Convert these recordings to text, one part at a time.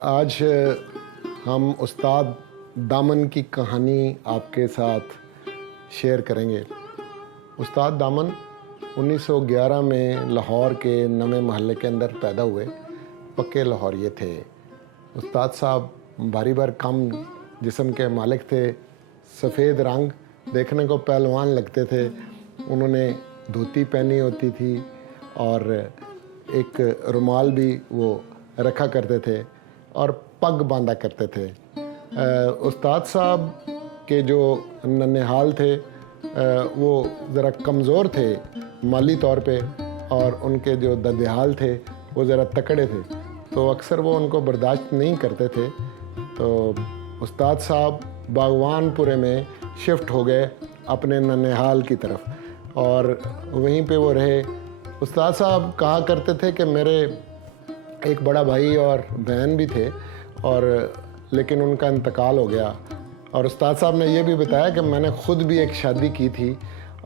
آج ہم استاد دامن کی کہانی آپ کے ساتھ شیئر کریں گے۔ استاد دامن 1911 میں لاہور کے نویں محلے کے اندر پیدا ہوئے، پکے لاہوریے تھے۔ استاد صاحب بھاری بھر کم جسم کے مالک تھے، سفید رنگ، دیکھنے کو پہلوان لگتے تھے۔ انہوں نے دھوتی پہنی ہوتی تھی اور ایک رومال بھی وہ رکھا کرتے تھے اور پگ باندھا کرتے تھے۔ استاد صاحب کے جو ننھال تھے وہ ذرا کمزور تھے مالی طور پہ، اور ان کے جو ددھیال تھے وہ ذرا تکڑے تھے، تو اکثر وہ ان کو برداشت نہیں کرتے تھے۔ تو استاد صاحب باغوان پورے میں شفٹ ہو گئے اپنے ننھال کی طرف، اور وہیں پہ وہ رہے۔ استاد صاحب کہا کرتے تھے کہ میرے ایک بڑا بھائی اور بہن بھی تھے، اور لیکن ان کا انتقال ہو گیا۔ اور استاد صاحب نے یہ بھی بتایا کہ میں نے خود بھی ایک شادی کی تھی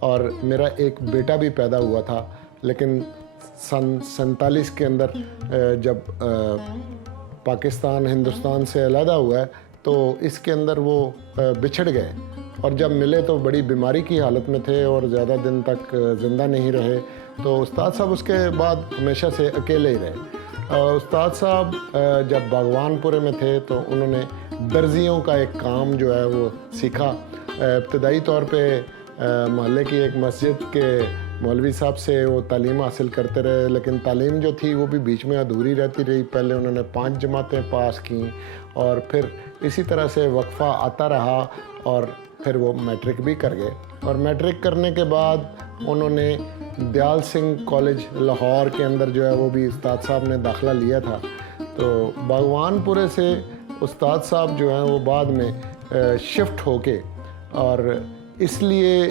اور میرا ایک بیٹا بھی پیدا ہوا تھا، لیکن سن 47 کے اندر جب پاکستان ہندوستان سے علیحدہ ہوا ہے تو اس کے اندر وہ بچھڑ گئے، اور جب ملے تو بڑی بیماری کی حالت میں تھے اور زیادہ دن تک زندہ نہیں رہے۔ تو استاد صاحب اس کے بعد ہمیشہ سے اکیلے ہی رہے۔ استاد صاحب جب باغوان پورے میں تھے تو انہوں نے درزیوں کا ایک کام جو ہے وہ سیکھا۔ ابتدائی طور پہ محلے کی ایک مسجد کے مولوی صاحب سے وہ تعلیم حاصل کرتے رہے، لیکن تعلیم جو تھی وہ بھی بیچ میں ادھوری رہتی رہی۔ پہلے انہوں نے 5 جماعتیں پاس کیں اور پھر اسی طرح سے وقفہ آتا رہا، اور پھر وہ میٹرک بھی کر گئے۔ اور میٹرک کرنے کے بعد انہوں نے دیال سنگھ کالج لاہور کے اندر جو ہے وہ بھی استاد صاحب نے داخلہ لیا تھا۔ تو باغوان پورے سے استاد صاحب جو ہیں وہ بعد میں شفٹ ہو کے، اور اس لیے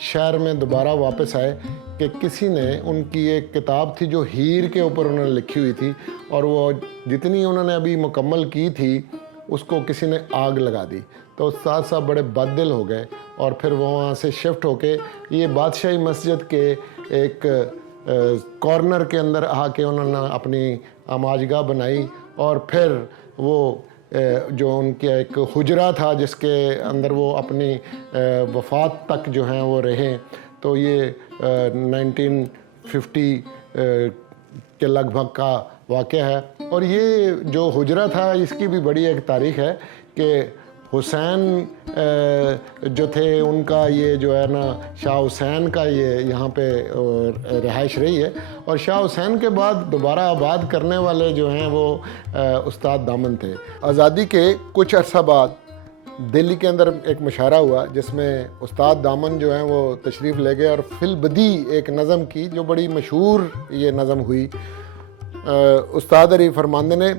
شہر میں دوبارہ واپس آئے کہ کسی نے ان کی ایک کتاب تھی جو ہیر کے اوپر انہوں نے لکھی ہوئی تھی، اور وہ جتنی انہوں نے ابھی مکمل کی تھی اس کو کسی نے آگ لگا دی۔ تو استاد صاحب بڑے بد دل ہو گئے، اور پھر وہ وہاں سے شفٹ ہو کے یہ بادشاہی مسجد کے ایک کارنر کے اندر آ کے انہوں نے اپنی آماجگاہ بنائی، اور پھر وہ جو ان کا ایک حجرہ تھا جس کے اندر وہ اپنی وفات تک جو ہیں وہ رہے۔ تو یہ 1950 کے لگ بھگ کا واقعہ ہے۔ اور یہ جو حجرہ تھا اس کی بھی بڑی ایک تاریخ ہے کہ حسین جو تھے ان کا یہ جو ہے نا شاہ حسین کا یہ یہاں پہ رہائش رہی ہے، اور شاہ حسین کے بعد دوبارہ آباد کرنے والے جو ہیں وہ استاد دامن تھے۔ آزادی کے کچھ عرصہ بعد دہلی کے اندر ایک مشاعرہ ہوا جس میں استاد دامن جو ہیں وہ تشریف لے گئے، اور فی البدی ایک نظم کی جو بڑی مشہور یہ نظم ہوئی۔ استاد علی فرماندے نے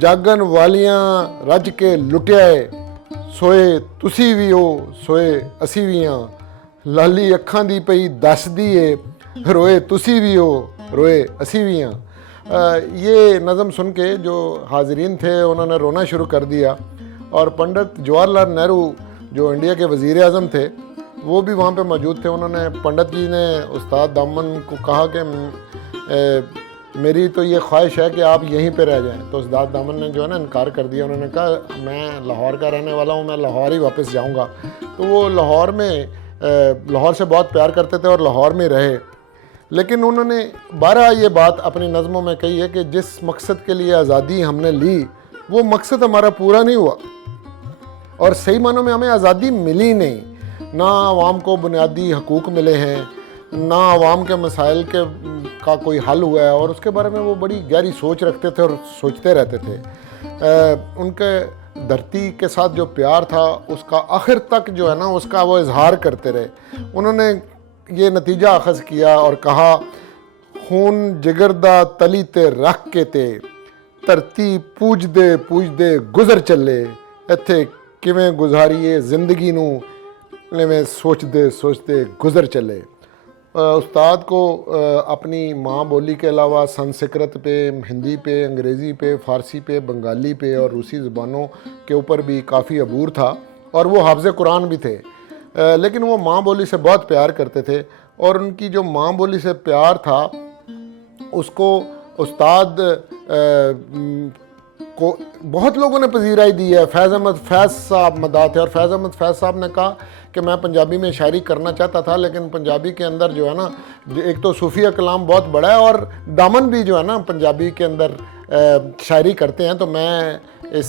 جاگن والیاں رج کے لٹیائے، سوئے تسی بھی ہو سوئے اسی بھی ہاں، لالی اکھاں دی پئی دس دیے، روئے تسی بھی ہو روئے اسی بھی ہاں۔ یہ نظم سن کے جو حاضرین تھے انہوں نے رونا شروع کر دیا، اور پنڈت جواہر لال نہرو جو انڈیا کے وزیر اعظم تھے وہ بھی وہاں پہ موجود تھے۔ انہوں نے پنڈت جی نے استاد دامن کو کہا کہ میری تو یہ خواہش ہے کہ آپ یہیں پہ رہ جائیں۔ تو استاد دامن نے جو ہے نا انکار کر دیا۔ انہوں نے کہا میں لاہور کا رہنے والا ہوں، میں لاہور ہی واپس جاؤں گا۔ تو وہ لاہور سے بہت پیار کرتے تھے اور لاہور میں رہے، لیکن انہوں نے بارہا یہ بات اپنی نظموں میں کہی ہے کہ جس مقصد کے لیے آزادی ہم نے لی وہ مقصد ہمارا پورا نہیں ہوا، اور صحیح معنوں میں ہمیں آزادی ملی نہیں۔ نہ عوام کو بنیادی حقوق ملے ہیں، نہ عوام کے مسائل کا کوئی حل ہوا ہے، اور اس کے بارے میں وہ بڑی گہری سوچ رکھتے تھے اور سوچتے رہتے تھے۔ ان کے دھرتی کے ساتھ جو پیار تھا اس کا آخر تک جو ہے نا اس کا وہ اظہار کرتے رہے۔ انہوں نے یہ نتیجہ اخذ کیا اور کہا خون جگردہ تلی تے رکھ کے تے، دھرتی پوج دے گزر چلے، ایتھے کیویں گزاریے زندگی نو، ایویں سوچدے گزر چلے۔ استاد کو اپنی ماں بولی کے علاوہ سنسکرت پہ، ہندی پہ، انگریزی پہ، فارسی پہ، بنگالی پہ اور روسی زبانوں کے اوپر بھی کافی عبور تھا، اور وہ حافظ قرآن بھی تھے، لیکن وہ ماں بولی سے بہت پیار کرتے تھے، اور ان کی جو ماں بولی سے پیار تھا اس کو استاد کو بہت لوگوں نے پذیرائی دی ہے. فیض احمد فیض صاحب مداح تھے, اور فیض احمد فیض صاحب نے کہا کہ میں پنجابی میں شاعری کرنا چاہتا تھا, لیکن پنجابی کے اندر جو ہے نا ایک تو صوفیہ کلام بہت بڑا ہے, اور دامن بھی جو ہے نا پنجابی کے اندر شاعری کرتے ہیں, تو میں اس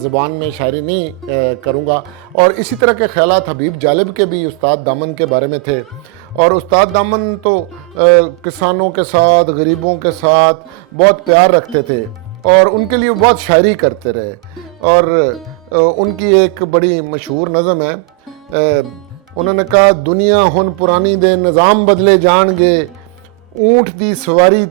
زبان میں شاعری نہیں کروں گا. اور اسی طرح کے خیالات حبیب جالب کے بھی استاد دامن کے بارے میں تھے. اور استاد دامن تو کسانوں کے ساتھ, غریبوں کے ساتھ بہت پیار رکھتے تھے, اور ان کے لیے بہت شاعری کرتے رہے. اور ان کی ایک بڑی مشہور نظم ہے, انہوں نے کہا دنیا ہن پرانی دے نظام بدلے جان گے, اونٹ دی سواری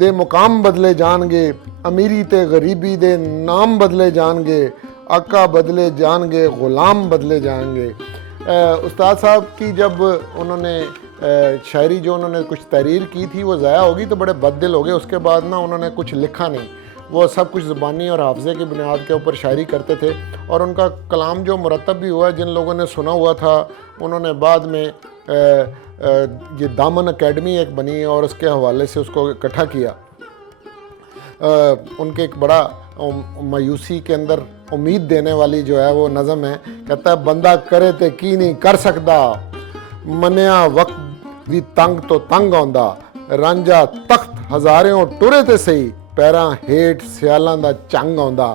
دے مقام بدلے جان گے, امیری تے غریبی دے نام بدلے جان گے, آقا بدلے جان گے, غلام بدلے جان گے. استاد صاحب کی جب انہوں نے شاعری جو انہوں نے کچھ تحریر کی تھی وہ ضائع ہوگی تو بڑے بد دل ہو گئے. اس کے بعد نا انہوں نے کچھ لکھا نہیں, وہ سب کچھ زبانی اور حافظے کی بنیاد کے اوپر شاعری کرتے تھے. اور ان کا کلام جو مرتب بھی ہوا, جن لوگوں نے سنا ہوا تھا انہوں نے بعد میں یہ دامن اکیڈمی ایک بنی اور اس کے حوالے سے اس کو اکٹھا کیا. ان کے ایک بڑا مایوسی کے اندر امید دینے والی جو ہے وہ نظم ہے, کہتا ہے بندہ کرے تے کی نہیں کر سکدا, منیا وقت بھی تنگ تو تنگ آندا, رانجا تخت ہزاریوں ٹرے تے سہی, پیراں ہیٹ سیالاں دا چنگ آندا.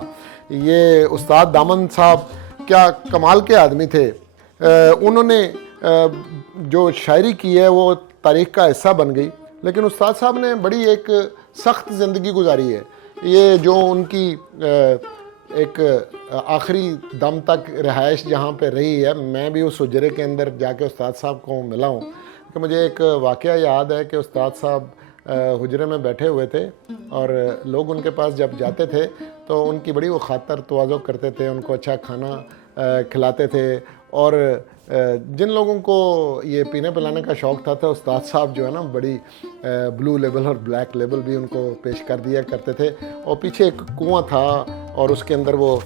یہ استاد دامن صاحب کیا کمال کے آدمی تھے. انہوں نے جو شاعری کی ہے وہ تاریخ کا حصہ بن گئی, لیکن استاد صاحب نے بڑی ایک سخت زندگی گزاری ہے. یہ جو ان کی ایک آخری دم تک رہائش جہاں پہ رہی ہے, میں بھی اس حجرے کے اندر جا کے استاد صاحب کو ملا ہوں, کہ مجھے ایک واقعہ یاد ہے کہ استاد صاحب حجرے میں بیٹھے ہوئے تھے, اور لوگ ان کے پاس جب جاتے تھے تو ان کی بڑی وہ خاطر تواضع کرتے تھے, ان کو اچھا کھانا کھلاتے تھے. اور جن لوگوں کو یہ پینے پلانے کا شوق تھا تو استاد صاحب جو ہے نا بڑی بلو لیبل اور بلیک لیبل بھی ان کو پیش کر دیا کرتے تھے. اور پیچھے ایک کنواں تھا اور اس کے اندر وہ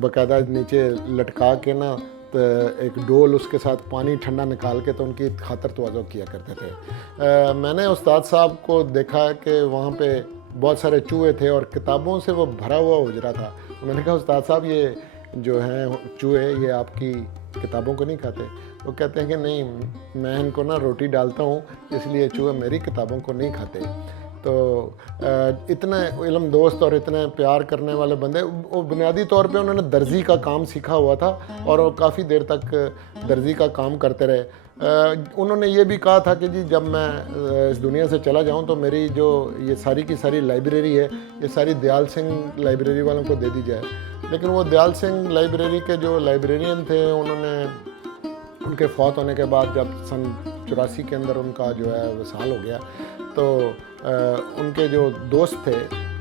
باقاعدہ نیچے لٹکا کے نا ایک ڈول اس کے ساتھ پانی ٹھنڈا نکال کے تو ان کی خاطر تواضع کیا کرتے تھے. میں نے استاد صاحب کو دیکھا کہ وہاں پہ بہت سارے چوہے تھے اور کتابوں سے وہ بھرا ہوا حجرا تھا. انہوں نے کہا استاد صاحب یہ جو ہیں چوہے یہ آپ کی کتابوں کو نہیں کھاتے؟ وہ کہتے ہیں کہ نہیں, میں ان کو نا روٹی ڈالتا ہوں اس لیے چوہے میری کتابوں کو نہیں کھاتے. تو اتنے علم دوست اور اتنے پیار کرنے والے بندے. وہ بنیادی طور پہ انہوں نے درزی کا کام سیکھا ہوا تھا اور وہ کافی دیر تک درزی کا کام کرتے رہے. انہوں نے یہ بھی کہا تھا کہ جی جب میں اس دنیا سے چلا جاؤں تو میری جو یہ ساری کی ساری لائبریری ہے یہ ساری دیال سنگھ لائبریری والوں کو دے دی جائے. لیکن وہ دیال سنگھ لائبریری کے جو لائبریرین تھے انہوں نے ان کے فوت ہونے کے بعد جب سن 84 کے اندر ان کا جو ہے وصال ہو گیا تو ان کے جو دوست تھے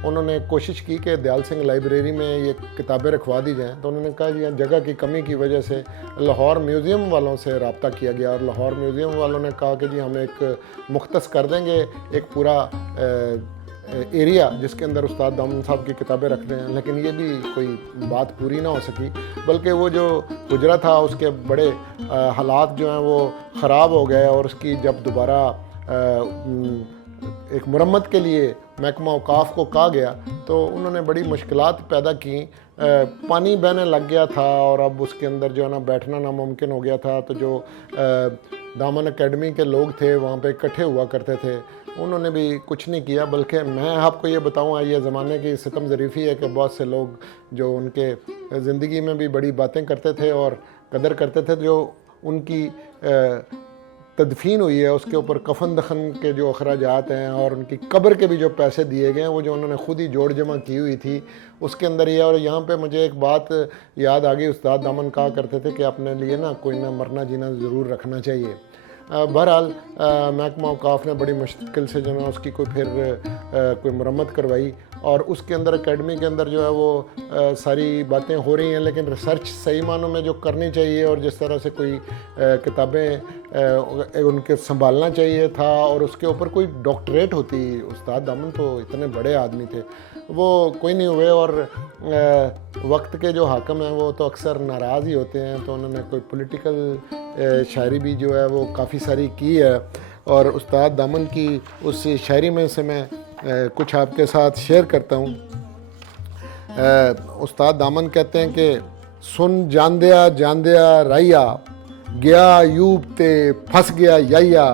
انہوں نے کوشش کی کہ دیال سنگھ لائبریری میں یہ کتابیں رکھوا دی جائیں. تو انہوں نے کہا جی جگہ کی کمی کی وجہ سے لاہور میوزیم والوں سے رابطہ کیا گیا, اور لاہور میوزیم والوں نے کہا کہ جی ہم ایک مختص کر دیں گے ایک پورا ایریا جس کے اندر استاد دامن صاحب کی کتابیں رکھتے ہیں. لیکن یہ بھی کوئی بات پوری نہ ہو سکی, بلکہ وہ جو حجرہ تھا اس کے بڑے حالات جو ہیں وہ خراب ہو گئے, اور اس کی جب دوبارہ ایک مرمت کے لیے محکمہ اوقاف کو کہا گیا تو انہوں نے بڑی مشکلات پیدا کی. پانی بہنے لگ گیا تھا اور اب اس کے اندر جو ہے نا بیٹھنا ناممکن ہو گیا تھا. تو جو دامن اکیڈمی کے لوگ تھے وہاں پہ اکٹھے ہوا کرتے تھے, انہوں نے بھی کچھ نہیں کیا. بلکہ میں آپ کو یہ بتاؤں, یہ زمانے کی ستم ظریفی ہے کہ بہت سے لوگ جو ان کے زندگی میں بھی بڑی باتیں کرتے تھے اور قدر کرتے تھے, جو ان کی تدفین ہوئی ہے اس کے اوپر کفن دفن کے جو اخراجات ہیں اور ان کی قبر کے بھی جو پیسے دیے گئے ہیں وہ جو انہوں نے خود ہی جوڑ جمع کی ہوئی تھی اس کے اندر یہ. اور یہاں پہ مجھے ایک بات یاد آ گئی, استاد دامن کہا کرتے تھے کہ اپنے لیے نا کوئی نہ مرنا جینا ضرور رکھنا چاہیے. بہرحال محکمہ اوقاف نے بڑی مشکل سے جو ہے اس کی کوئی مرمت کروائی, اور اس کے اندر اکیڈمی کے اندر جو ہے وہ ساری باتیں ہو رہی ہیں, لیکن ریسرچ صحیح معنوں میں جو کرنی چاہیے اور جس طرح سے کوئی کتابیں ان کے سنبھالنا چاہیے تھا اور اس کے اوپر کوئی ڈاکٹریٹ ہوتی. استاد دامن تو اتنے بڑے آدمی تھے, وہ کوئی نہیں ہوئے. اور وقت کے جو حاکم ہیں وہ تو اکثر ناراض ہی ہوتے ہیں, تو انہوں نے کوئی پولیٹیکل شاعری بھی جو ہے وہ کافی ساری کی ہے. اور استاد دامن کی اس شاعری میں سے میں کچھ آپ کے ساتھ شیئر کرتا ہوں. استاد دامن کہتے ہیں کہ سن جاندیا جاندیا رائیا گیا ایوب تے پھنس گیا یایا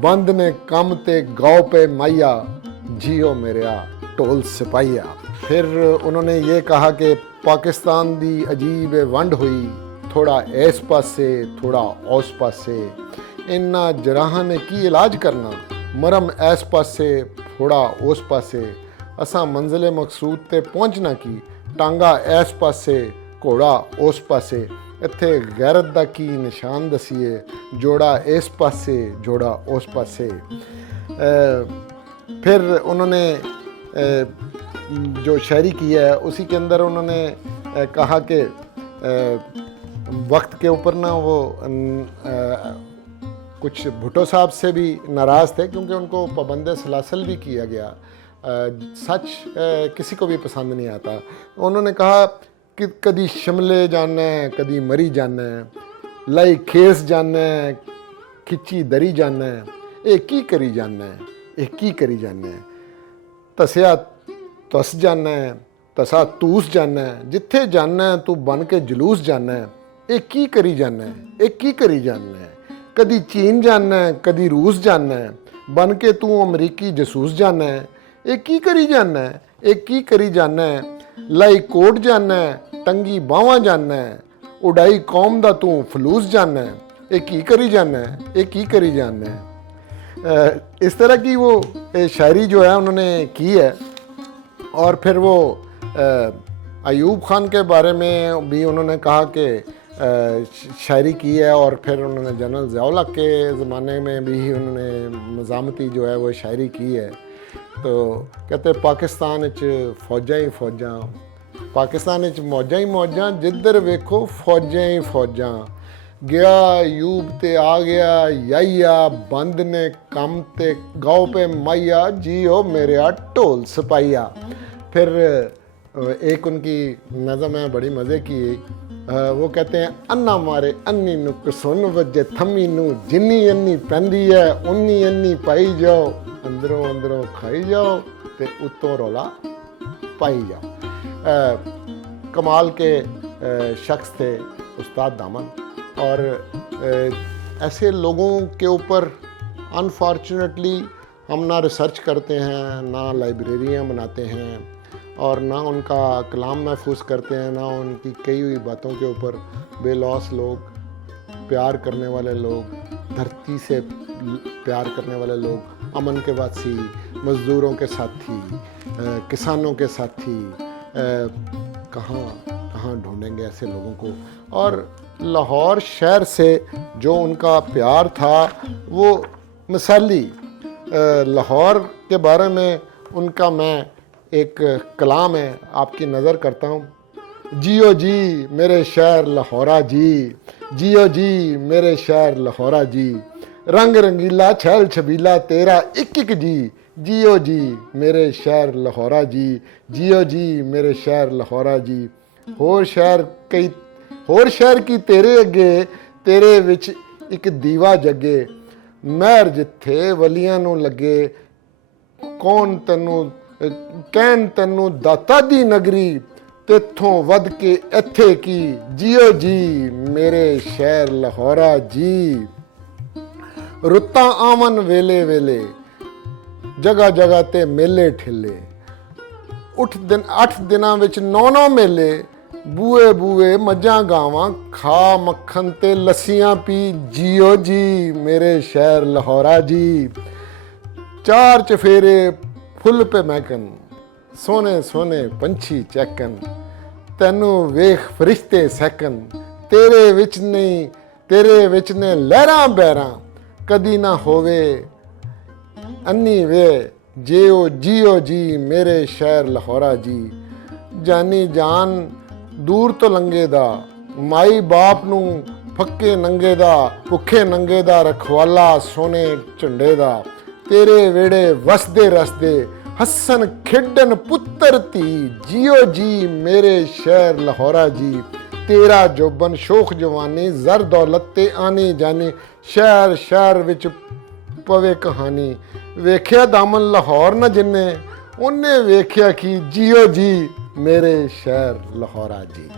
بند نے کم تے گاؤ پہ مایا جیو میریا ٹول سپاہیا۔ پھر انہوں نے یہ کہا کہ پاکستان دی عجیب ونڈ ہوئی تھوڑا ایس پاسے تھوڑا اس پاسے انہاں جراحاں نے کی علاج کرنا مرم ایس پاسے تھوڑا اس پاسے اساں منزل مقصود تے پہنچنا کی ٹانگا ایس پاسے گھوڑا اس پاسے اتھے غیرت دا کی نشان دسیے جوڑا اس پاسے جوڑا اس پاسے۔ پھر انہوں نے جو شاعری کی ہے اسی کے اندر انہوں نے کہا کہ وقت کے اوپر نا وہ کچھ بھٹو صاحب سے بھی ناراض تھے کیونکہ ان کو پابند سلاسل بھی کیا گیا، سچ کسی کو بھی پسند نہیں آتا۔ انہوں نے کہا کہ کدی شملے جانا ہے کدی مری جانا ہے لائی کھیس جانا ہے کھچی دری جانا ہے ایک ہی کری جانا ہے ایک ہی کری جانا ہے تسیا تس جانا ہے تسا توس جانا ہے جتھے جانا ہے تو بن کے جلوس جانا ہے ایک ہی کری جانا ہے ایک ہی کری جانا ہے کدی چین جانا ہے کدی روس جانا ہے بن کے تو امریکی جاسوس جانا ہے ایک ہی کری جانا ہے ایک ہی کری جانا ہے لائی کوٹ جانا ہے ٹنگی باواں جانا ہے اڈائی قوم دا تو فلوس جانا ہے ایک ہی کری جانا ہے ایک ہی کری جانا ہے۔ اس طرح کی وہ شاعری جو ہے انہوں نے کی ہے۔ اور پھر وہ ایوب خان کے بارے میں بھی انہوں نے کہا کہ شاعری کی ہے، اور پھر انہوں نے جنرل ضیاء الحق کے زمانے میں بھی انہوں نے مزاحمتی جو ہے وہ شاعری کی ہے۔ تو کہتے پاکستان وچ فوجاں ہی فوجاں پاکستان وچ موجاں ہی موجاں جدھر ویکھو فوجاں ہی فوجاں گیا ایوب تے آ گیا یایا بند نے کم تے گاؤ پہ مایا جیو میریا ٹول سپاہیا۔ پھر ایک ان کی نظم ہے بڑی مزے کی، وہ کہتے ہیں انا مارے انی نو کسن وجے تھمی نو جنی انی پیندی ہے انی انی پائی جاؤ اندروں اندروں کھائی جاؤ تے اتوں رولا پائی جاؤ۔ کمال کے شخص تھے استاد دامن، اور ایسے لوگوں کے اوپر انفارچونیٹلی ہم نہ ریسرچ کرتے ہیں نہ لائبریریاں بناتے ہیں اور نہ ان کا کلام محفوظ کرتے ہیں، نہ ان کی کئی ہوئی باتوں کے اوپر بے لوث لوگ، پیار کرنے والے لوگ، دھرتی سے پیار کرنے والے لوگ، امن کے واسی، مزدوروں کے ساتھی، کسانوں کے ساتھی، کہاں ڈھونڈیں گے ایسے لوگوں کو۔ اور لاہور شہر سے جو ان کا پیار تھا وہ مثالی، لاہور کے بارے میں ان کا میں ایک کلام ہے آپ کی نظر کرتا ہوں۔ جیو جی میرے شہر لاہورا جی جیو جی میرے شہر لاہورا جی رنگ رنگیلا چھیل چھبیلا تیرا ایک ایک جی جیو جی میرے شہر لاہورا جی جیو جی میرے شہر لاہورا جی ہور شہر کی تیرے اگے تیرے وچ ایک دیوا جگے مہر جتھے ولیاں نو لگے کون تینوں کہن تینوں داتا دی نگری تیتھوں ود کے ایتھے کی جیو جی میرے شہر لاہورا جی رتاں آون ویلے ویلے جگہ جگہ تے میلے ٹھلے 8 دناں وچ 9 میلے بوئے بوئے مجھاں گاواں کھا مکھن تے لسیاں پی جیو جی میرے شہر لاہورا جی 4 چفیرے پھل پہ محکن سونے سونے پنچھی چیکن تینوں ویخ فرشتے سیکن تیرے وچ نے لہراں بیراں کدی نہ ہووے انی وے جیو جی میرے شہر لاہورا جی جانی جان دور تو لنگے دا مائی باپ نو پھکے ننگے دا بھکھے ننگے دا رکھوالا سونے جھنڈے دا تیرے ویڑے وسدے رسدے ہسن کھیڈن پتر تی جیو جی میرے شہر لاہورا جی تیرا جوبن شوخ جوانی زر دولت تے آنی جانی شہر شہر وچ پوے کہانی ویکھیا دامن لاہور نہ جنے انہیں ویکھیا کی جیو جی میرے شہر لاہورا جی.